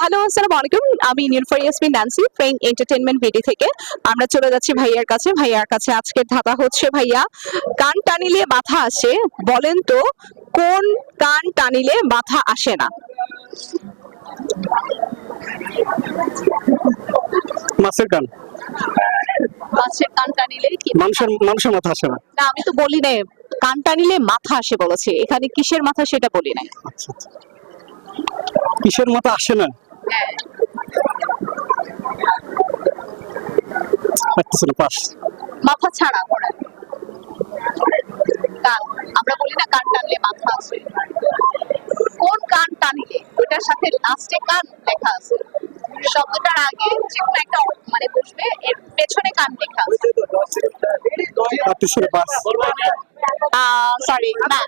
Hello, আসসালামু আলাইকুম। আমি Nilufar Yasmin Nancy, friend entertainment BD থেকে। আমরা চলে যাচ্ছি ভাইয়ার কাছে। ভাইয়ার কাছে আজকের ধাঁধা হচ্ছে, ভাইয়া কান টানিলে মাথা আসে, বলেন তো কোন কান টানিলে মাথা আসে না? মাছের কান। মাছের কান টানিলে কি? মানুষের মাথা আসে না। না, আমি তো বলি নাই কান টানিলে মাথা আসে বলেছি। এখানে কিসের মাথা সেটা বলি নাই। আচ্ছা আচ্ছা। কিসের মাথা আসে না? হ্যাঁ, পারতেছি না, পাস। মাথা ছাড়া করেন কান। আমরা বলি না কান টানলে মাথা আসে। কোন কান টানিলে ওটার সাথে লাস্টে কান লেখা আছে, শব্দটার আগে যে কোনো একটা মানে বসবে, এর পেছনে কান লেখা আছে। পারতেছি না, পাস। সরি, না।